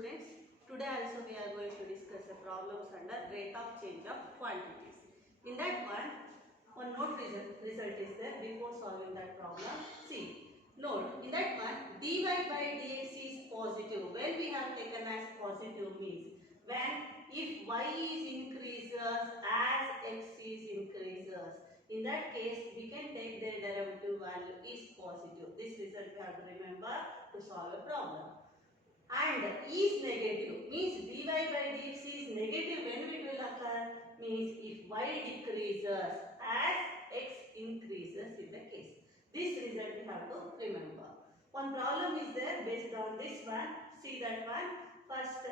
students. Today also we are going to discuss the problems under rate of change of quantities. In that one note result is there before solving that problem. See, note in that one dy by dx is positive. When we have taken as positive means when if y is increases as x is increases. In that case, we can take their derivative value is positive. This result we have to remember to solve a problem. And is negative means dy by dx is negative when it will occur means if y decreases as x increases in the case. This result we have to remember. One problem is there based on this one. See that one. First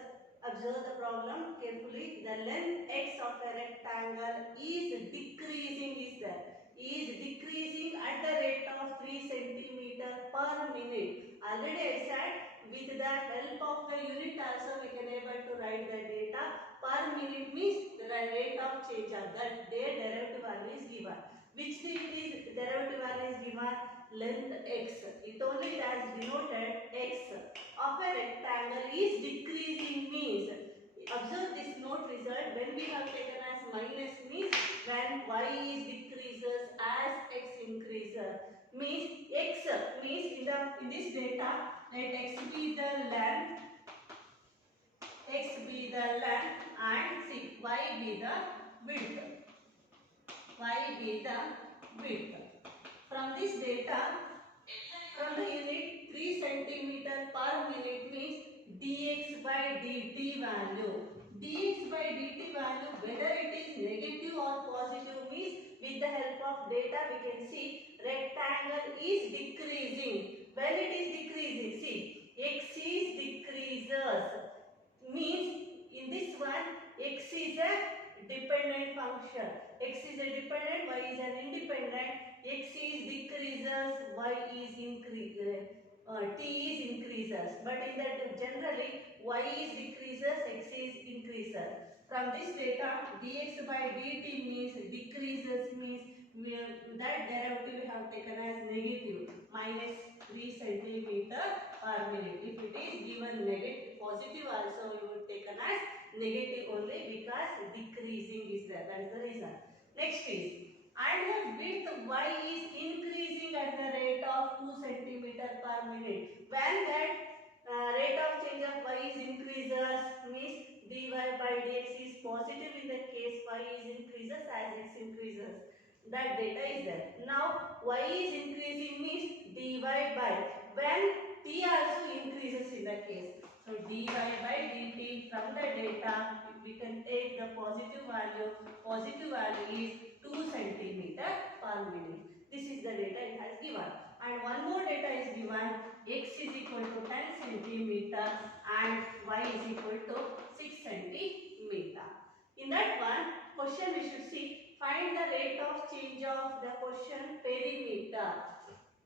observe the problem carefully. The length x of a rectangle is decreasing is there. Is decreasing at the rate of 3 centimeter per minute. Already I said with the help of the unit also we can able to write the data. Per minute means the rate of change of that their derivative value is given. Which is derivative value is given? Length x. It only has denoted x of a rectangle is decreasing means. Observe this note result when we have taken as minus means when y is decreases as x increases means x means in this data let x be the length and see y be the width. From this data, from the unit 3 centimeter per minute means dx by dt value. Dx by dt value whether it is negative or positive means with the help of data we can see rectangle is decreasing. When it is decreasing, see x is decreases means in this one x is a dependent function. X is a dependent, y is an independent. X is decreases, y is increases, t is increases. But in that generally y is decreases, x is increases. From this data dx by dt means decreases means that derivative we have taken as negative minus 3 centimeter per minute. If it is given negative, positive also we would taken as negative only because decreasing is there. That is the reason. Next is and the width y is increasing at the rate of 2 centimeter per minute. When that rate of change of y is increases means dy by dx is positive in the case y is increases as x increases. That data is there. Now y is increasing means dy by when t also increases in the case. So dy by dt from the data we can take the positive value. Positive value is 2 centimeter per minute. This is the data it has given. And one more data is given. X is equal to 10 centimeter and y is equal to 6 centimeter. In that one question we should see find the rate of change of the question perimeter.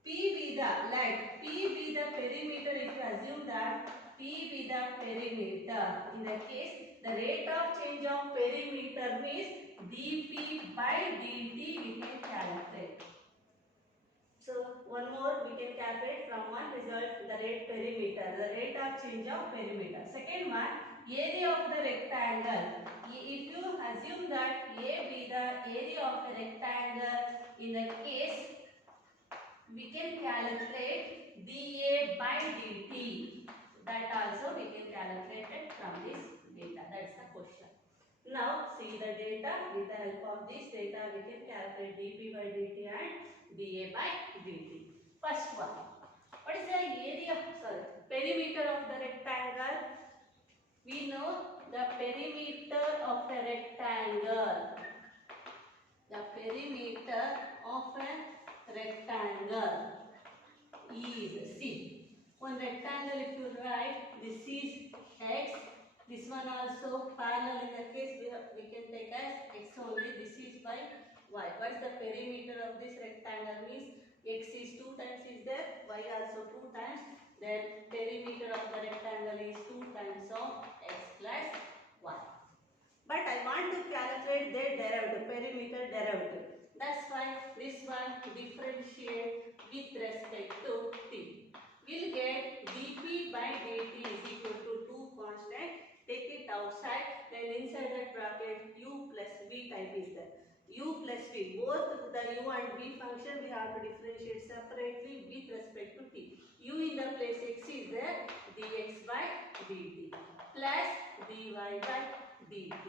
P be the let P be the perimeter. If you assume that P be the perimeter, in the case the rate of change of perimeter means dp by dt we can calculate. So one more we can calculate from one result the rate perimeter, the rate of change of perimeter. Second one area of the rectangle. If you assume that A be the area of a rectangle, in the case we can calculate dA by dt. That also we can calculate it from this data. That's the question. Now see the data. With the help of this data we can calculate dp by dt and dA by dt. First one. What is the perimeter of the rectangle? We know the perimeter of a rectangle. The perimeter of a rectangle is, see, one rectangle if you write, this is x, this one also parallel in the case we can take as x only, this is by y. What is the perimeter of this rectangle means x is 2 times is there, y also 2 times, then perimeter of the rectangle is 2 times of x plus y. But I want to calculate their derivative, perimeter derivative. That's why this one differentiate with respect to t. We'll get dp by dt is equal to 2 constant u plus t. Both the u and v function we have to differentiate separately with respect to t. U in the place x is there, dx by dt plus dy by dt.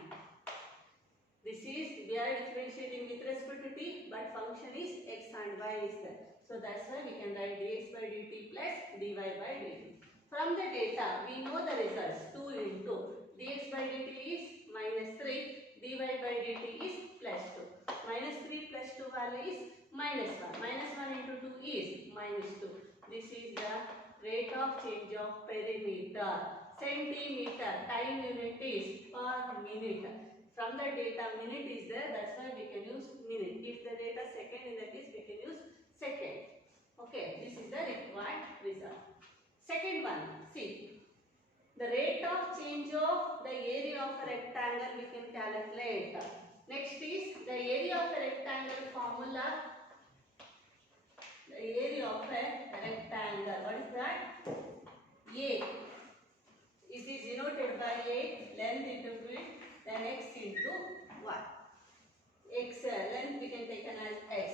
This is, we are differentiating with respect to t, but function is x and y is there. So that's why we can write dx by dt plus dy by dt. From the data, we know the results. 2 into dx by dt is minus 3, dy by dt is plus 2. Minus 3 plus 2 value is minus 1. Minus 1 into 2 is minus 2. This is the rate of change of perimeter. Centimeter, time unit is per minute. From the data, minute is there, that's why we can use minute. If the data second, in that case we can use second. Okay, this is the required result. Second one, see, the rate of change of the area of a rectangle we can calculate. Next is the area of a rectangle formula. The area of a rectangle, what is that? A. It is denoted by A, length into width, then x into y. X length we can take as x.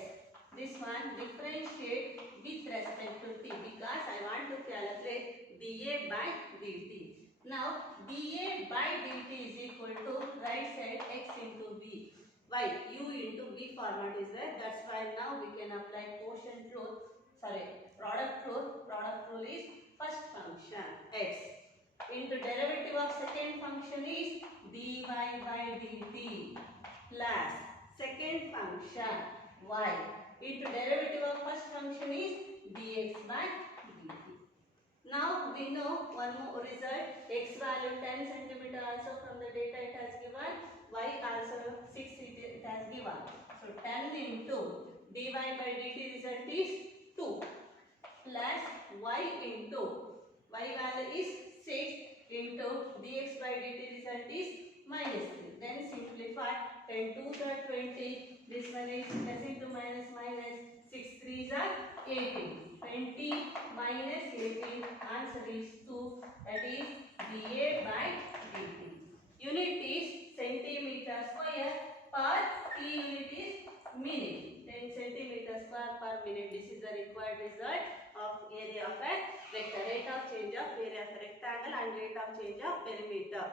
This one differentiate with respect to t because I want to calculate dA by dt. Now dA by dt is equal to right side x into v. Why? U into v format is there. That's why now we can apply quotient rule. Product rule. Product rule is first function x into derivative of second function is dy by dt plus second function y into derivative of first function is dx by dt. Now we know one more result, x value 10 cm also from the data it has given, y also 6 it has given. So 10 into dy by dt result is 2 plus y into y value is 6 into dx by dt result is minus 3. Then simplify, 10 2s are 20, this one is plus into minus minus, 6 3s are 18. 20 minus 18, answer is 2, that is dA by dt. Unit is centimeter square per t unit is minute. 10 centimeters per minute. This is the required result of area of a rectangle, rate of change of area of a rectangle and rate of change of perimeter.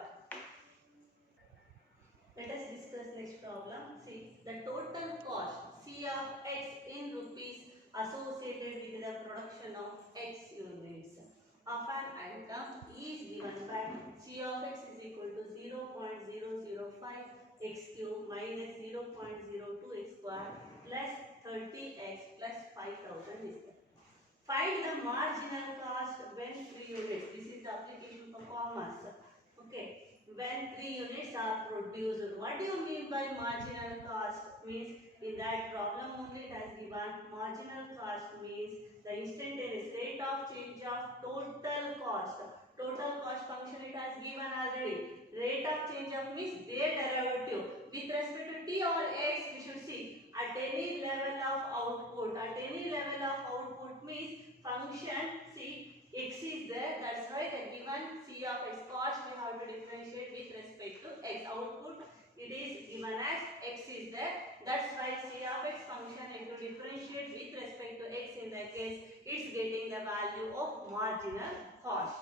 Let us discuss next problem. See, the total cost C of x in rupees associated with the production of x units of an item is given by C of x is equal to 0.005 x cube minus 0.02 x square plus 30x plus 5000 is there. Find the marginal cost when 3 units. This is the application for commerce. Okay. When 3 units are produced. What do you mean by marginal cost? Means in that problem only it has given marginal cost means the instantaneous rate of change of total cost. Total cost function it has given already. Rate of change of means their derivative. With respect to t or x we should see at any level of output. At any level of output means function see x is there, that's why the given c of x cost we have to differentiate with respect to x. Output it is given as x is there, that's why c of x function if you differentiate with respect to x, in that case it's getting the value of marginal cost.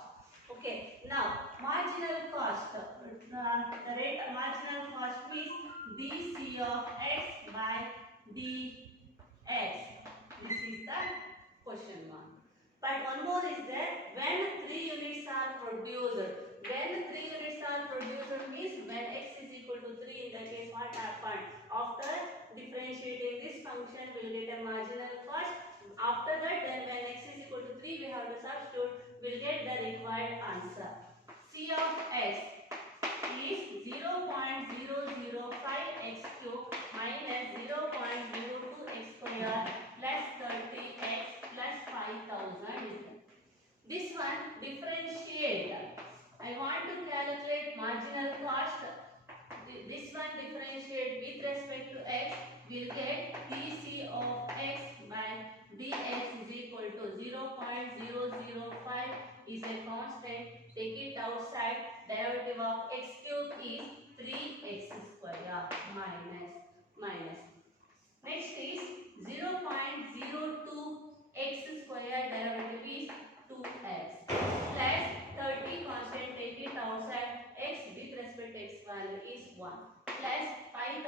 Okay, now marginal cost, the rate of marginal cost means dc of x by dx. This is the question mark. But one more is that when 3 units are produced. When 3 units are produced means when x is equal to 3, in that case what happened? After differentiating this function we will get a marginal cost. After that then when x is equal to 3 we have to substitute, we will get the required answer. C of x is 0.005 x cube minus 0.02 x square plus 30x plus 5000. This one differentiate. I want to calculate marginal cost. This one differentiate with respect to x, will get dc of x by dx is equal to 0.005 is a constant. Take it outside. Derivative of x cube is 3x square minus Next is 0.02 x square derivative is 2x plus 30 constant, take it outside, x with respect to x value is 1 plus 5000,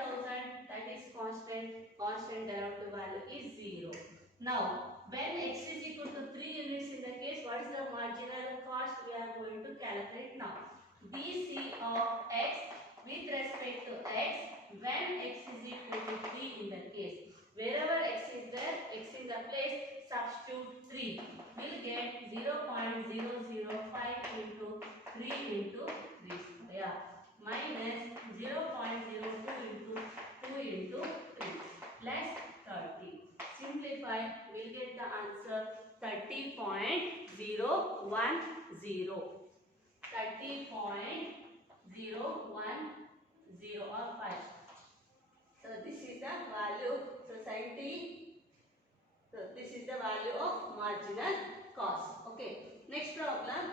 that is constant, constant derivative value is 0. Now when x is equal to 3 units in the case, what is the marginal cost we are going to calculate now. BC of x with respect to x when x is equal to 3 in the case. Wherever x is there, x in the place, substitute 3. We'll get 0.005 into 3 into 3 square minus 0.02 into 2 into 3 plus 30. Simplify, we'll get the answer 30.010. 30.010 or 5. So this is the value. So this is the value of marginal cost. Okay. Next problem.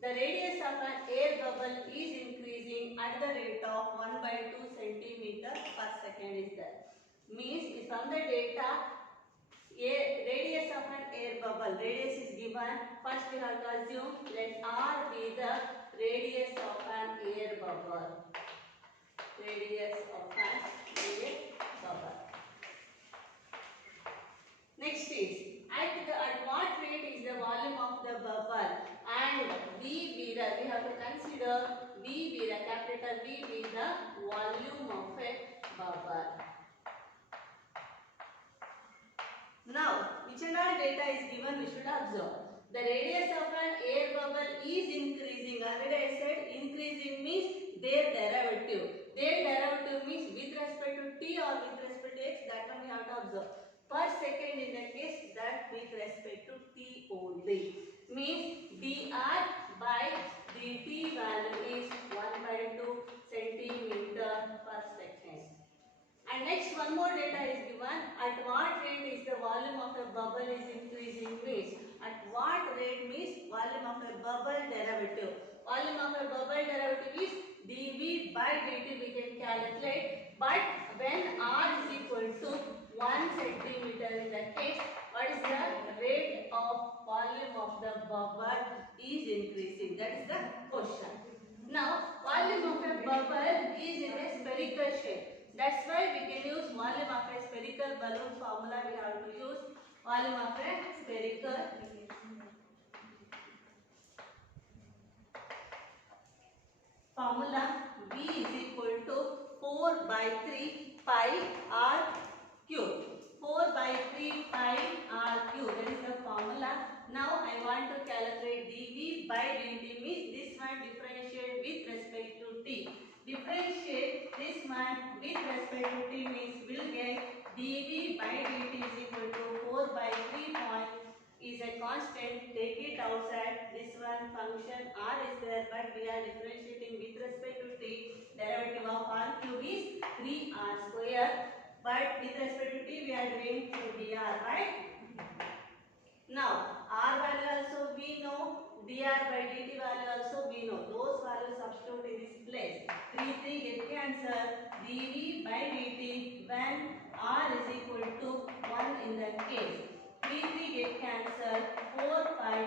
The radius of an air bubble is increasing at the rate of 1/2 centimeter per second is there. Means from the data, radius of an air bubble, radius is given. First we have to assume let R be the radius of an air bubble. Radius of an air bubble. Next is at what rate is the volume of the bubble, and V be the, we have to consider V be the capital V be the volume of a bubble. Now which and all data is given we should observe. The radius of an air bubble is increasing. Already I said increasing means their derivative. Their derivative means with respect to t or with respect to x, that one we have to observe. Per second in the case, that with respect to t only. Means dr by dt value is 1/2 centimeter per second. And next one more data is given. At what rate is the volume of a bubble is increasing means. At what rate means volume of a bubble derivative. Volume of a bubble derivative is dv by dt we can calculate. But when r is equal to 1 centimeter in the case, what is the rate of volume of the bubble is increasing? That is the question. Now volume of a bubble is in a spherical shape. That's why we can use volume of a spherical balloon formula. We have to use volume of a spherical formula. V is equal to 4/3 pi r cube. 4/3 pi r cube. That is the formula. Now I want to calculate dv by dt means this one differentiate with respect to t. Differentiate this one with respect to t means we'll get dv by dt is equal to 4/3 point is a constant. Take it outside. This one function r is there, but we are differentiating with respect to t. Derivative of r cube is 3r square. But with respect to t we are doing dr, right? Now r value also we know, dr by dt value also we know. Those values substitute in this place. 3 get cancel. dv by dt when r is equal to 1 in the case. 3 get cancel. 4 pi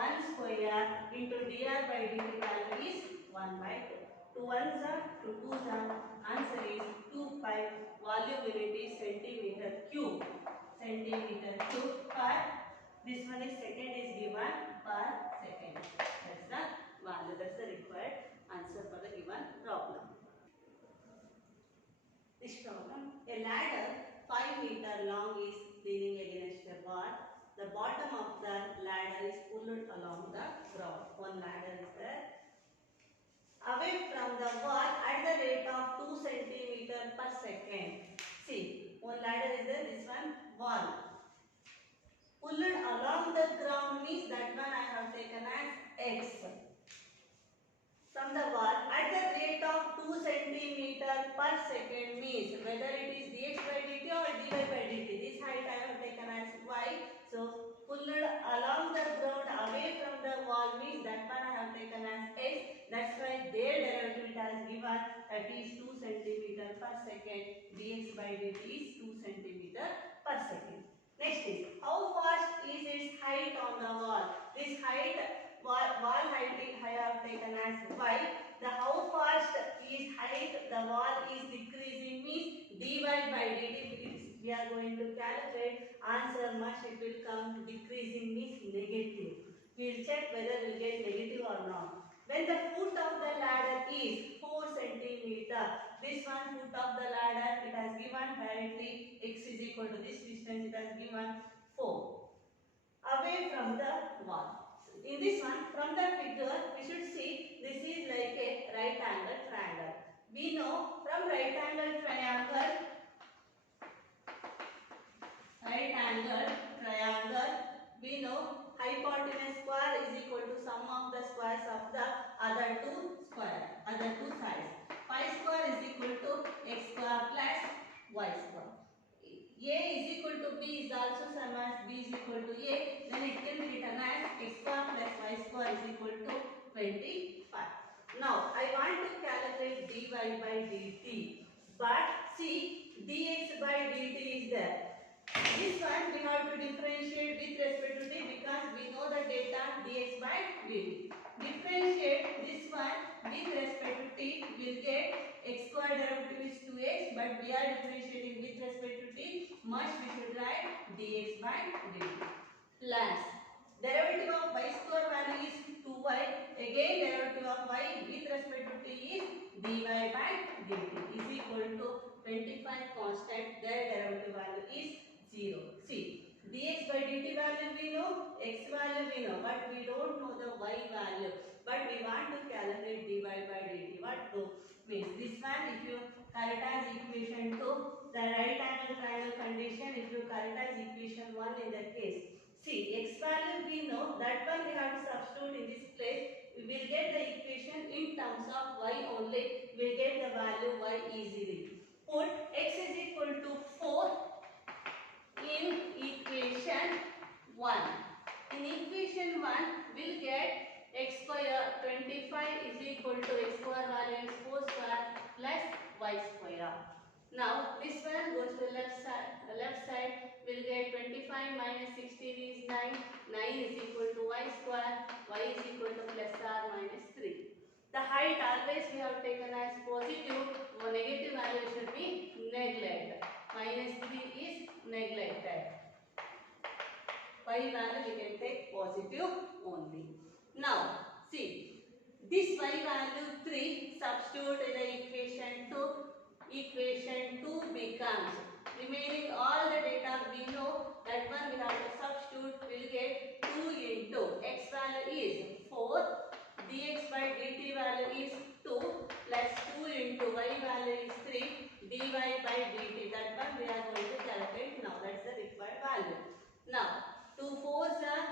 1 square into dr by dt value is 1/2. 2 ones are 2 twos are. Answer is 2 pi. Volume unit is centimeter cube. Centimeter cube per. This one is second is given per second. That's the value. That's the required answer for the given problem. This problem. A ladder 5 meter long is leaning against a wall. The bottom of the ladder is pulled along the ground. One ladder is there. Away from the wall at the rate of 2 centimeter per second. See, one ladder is there, this one wall. Pulled along the ground means that one I have taken as x. From the wall at the rate of 2 centimeter per second means whether it is dx by dt or dy by dt. This height I have taken as y. So pulled along the ground away from the wall means that one I have taken as x. That's why their derivative has given that is 2 centimeter per second. Dx by dt is 2 centimeter. second. Next is how fast is its height on the wall. This height, wall height I have taken as y. The how fast is height the wall is decreasing means dy by dt. We are going to calculate. Answer must it will come decreasing means negative. We will check whether we will get negative or not. When the foot of the ladder is 4 centimeter, this one foot of the ladder it has given directly x is equal to this distance, it has given 4 away from the wall. In this one, from the figure we should see this is like a right angle triangle. We know from right angle triangle we know hypotenuse square is equal to sum of the squares of the other two sides. Pi square is equal to x square plus y square. A is equal to b is also same as b is equal to a. Then it can be written as x square plus y square is equal to 25. Now I want to calculate dy by dt. But see, dx by dt is there. This one we have to differentiate with respect to t because we know the data dx by dt. Differentiate this one with respect to t, we will get x square derivative is 2x, but we are differentiating with respect to t, must we should write dx by dt. Plus derivative of y square value is 2y, again derivative of y with respect to t is dy by dt is equal to 25 constant, their derivative value is 0. See, dx by dt value we know, x value we know, but we don't know the y value. But we want to calculate dy by dt. What to means this one, if you correct as equation 2, the right angle triangle condition, if you correct as equation 1 in that case. See, x value we know, that one we have to substitute in this place. We will get the equation in terms of y only. We will get the value y easily. Put x is equal to 4 in equation 1. In equation 1, we'll get x square 25 is equal to x square value is 4 square plus y square. Now this one goes to left side, we'll get 25 minus 16 is 9. 9 is equal to y square, y is equal to plus or minus 3. The height always we have taken as positive, negative value should be neglected. Minus 3 is neglected. Y value we can take positive only. Now see, this y value 3 substitute in the equation 2. Equation 2 becomes, remaining all the data we know, that one we have to substitute, will get 2 into x value is 4, dx by dt value is 2 plus 2 into y value is 3, dy by dt. That one we are going to calculate now. That's the required value. Now 2 4s are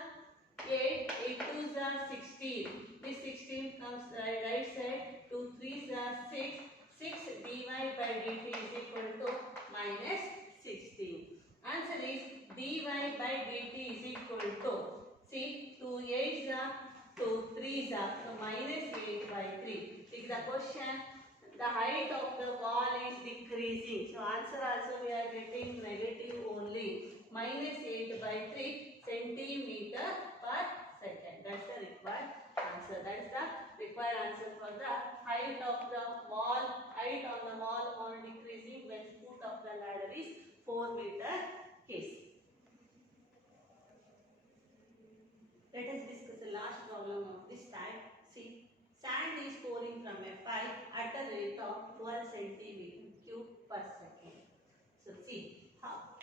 8, 8 2s are 16. This 16 comes right side. 2 3s are 6. 6 dy by dt is equal to minus 16. Answer is dy by dt is equal to, see, 2 8s are 2 3s are, so minus 8 by 3. Take the question. The height of the wall is decreasing. So answer also we are getting negative only. Minus 8 by 3 centimeter per second. That's the required answer. That's the required answer for the height of the wall. Height on the wall or decreasing when foot of the ladder is 4 meter case. Let us discuss the last problem of this type. See, sand is pouring from a pipe at a rate of 12 centimeter cube per second. So see how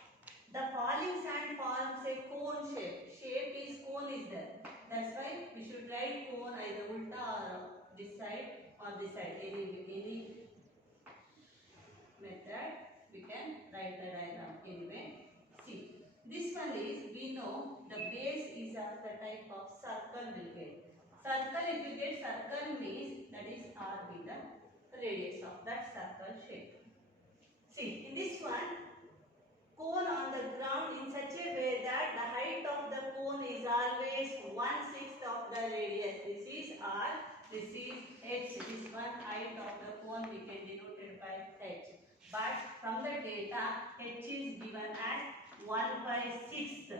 the falling sand forms a cone shape. Shape is cone is there. That's why we should write cone either ulta or this side or this side. Any method we can write the diagram anyway. See. This one is, we know the base is of the type of circle will get. Circle, if you get circle means that is r be the radius of that circle shape. See, in this one, cone on the ground in such a way that the height of the cone is always 1/6 of the radius. This is r, this is h. This one height of the cone we can denote it by h. But from the data, h is given as 1 by 6th.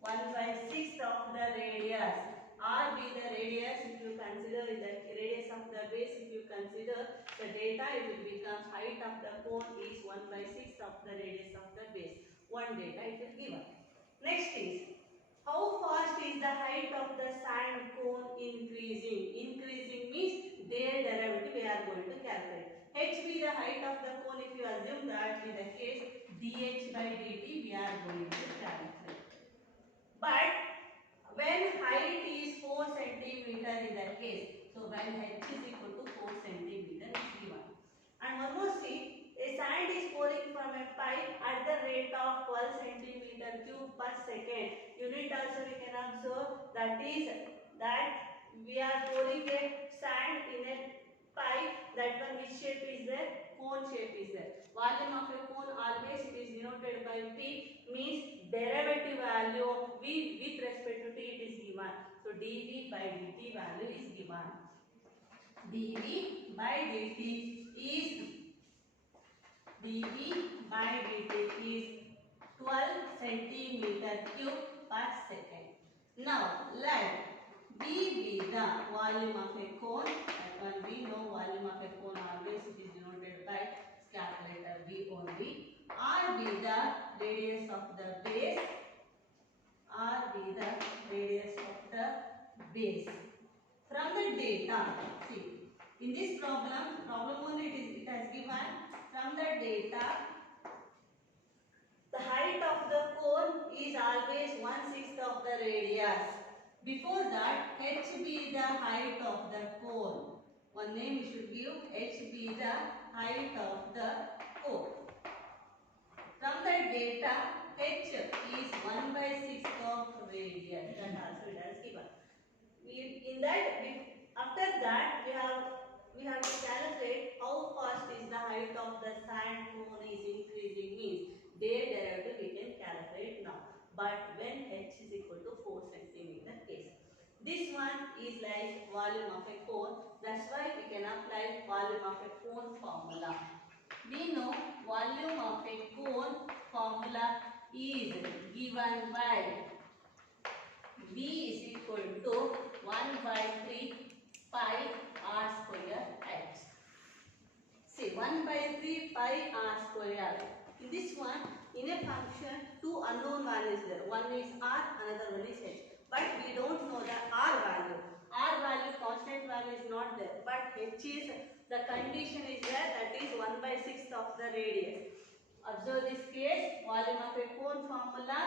1 by 6th of the radius. R be the radius. If you consider the radius of the base, if you consider the data, it will become height of the cone is 1 by 6th of the radius of the base. One data it is given. Next is, how fast is the height of the sand cone increasing? Increasing means their derivative we are going to calculate. H be the height of the cone. If you assume that be the case, dh by dt we are going to calculate. But when height is 4 centimeter in that case, so when h is equal to 4 centimeter is given. And one more see, a sand is pouring from a pipe at the rate of 12 centimeter cube per second. Unit also we can observe, that is that we are pouring a sand in a pipe. That one which shape is there? Cone shape is there. Volume of a cone always it is denoted by V, means derivative value of V with respect to T it is given. So dV by dt value is given. dV by dt is 12 centimeter cube per second. Now let V be the volume of a cone. That one we know, volume of a cone always it is denoted by capital letter V only. R be the radius of the base. R be the radius of the base. From the data, see, in this problem only it has given from the data, the height of the cone is always 1/6 of the radius. Before that, h be the height of the cone. One name we should give, h be the height of the cone. From the data, h is 1/6 of radius. That also it has given. After that we have to calculate how fast is the height of the sand cone is increasing, means their derivative we can calculate now. But when h is equal to 4 centimeter case, this one is like volume of a cone. That's why we can apply volume of a cone formula. We know volume of a cone formula is given by V is equal to 1/3 pi r square h. See, 1/3 pi r square. In this one, in a function, two unknown values there. One is r, another one is h. But we don't know the r value. R value, constant value is not there. But h is, the condition is there, that is 1/6 of the radius. Observe this case, volume of a cone formula,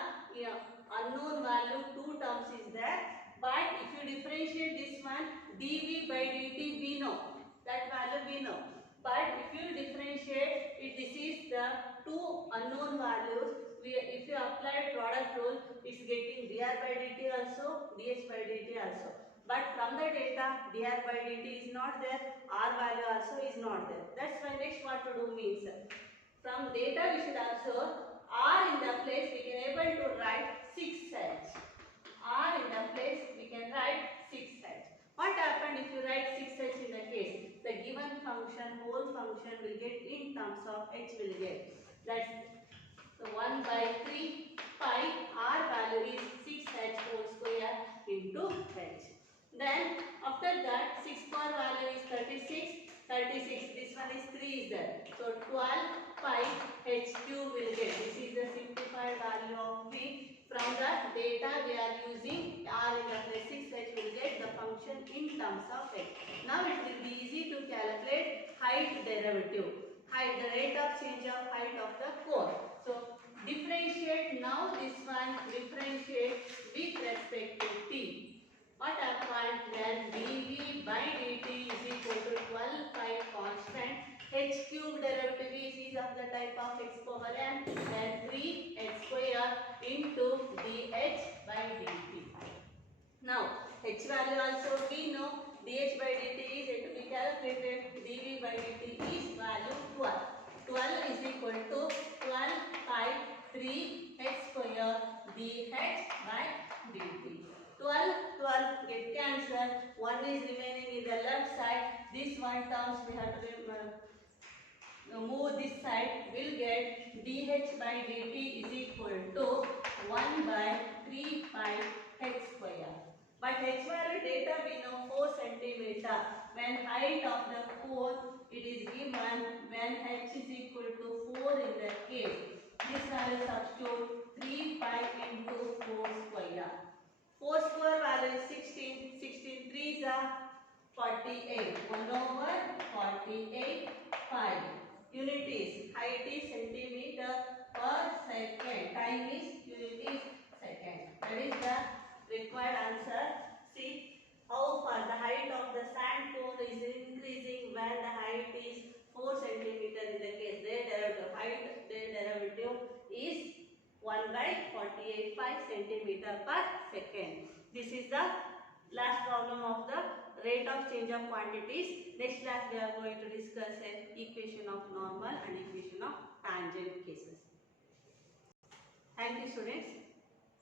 unknown value, two terms is there. But if you differentiate this one, dV by dt we know, that value we know. But if you differentiate it, this is the two unknown values. If you apply product rule, it's getting dr by dt also, dh by dt also. But from the data, dr by dt is not there, r value also is not there. That's why next what to do means, from data we should observe r in the place we can able to write 6h. R in the place we can write 6h. What happened if you write 6h in the case? The given function, whole function will get in terms of h will get. That's so 1/3 pi r value is 6h whole square into h. Then after that 6 power value is 36. 36, this one is 3 is there. So 12 pi h cube will get. This is the simplified value of V. From the data we are using r in the place 6h will get the function in terms of h. Now it will be easy to calculate height derivative. Height, the rate of change of height of the cone. So differentiate now this one, differentiate with respect to t. What happened? Then dV by dt is equal to 12 pi constant. H cube derivative is of the type of x power n, then 3h square into dh by dt. Now h value also we know, dh by dt is to be calculated, dV by dt is value 12. 12 is equal to 12 pi 3h square dh by dt. 12 get cancelled, 1 is remaining in the left side. This one terms we have to move this side, will get dH by dt is equal to 1 by 3 pi h square. But h value data we know 4 centimeter. When height of the cone it is given when h is equal to 4 in the case. This value substitute 3 pi into 4 square. 4 square value is 16. 16 3s are 48. 1 over 48 pi. Unit is height is centimeter per second. Time is unit is second. That is the required answer. See how far the height of the sand cone is increasing when the height is 4 centimeter in the case. Their derivative height, their derivative is 1 by 48 pi centimeter per second. This is the last problem of the rate of change of quantities. Next class we are going to discuss an equation of normal and equation of tangent cases. Thank you students.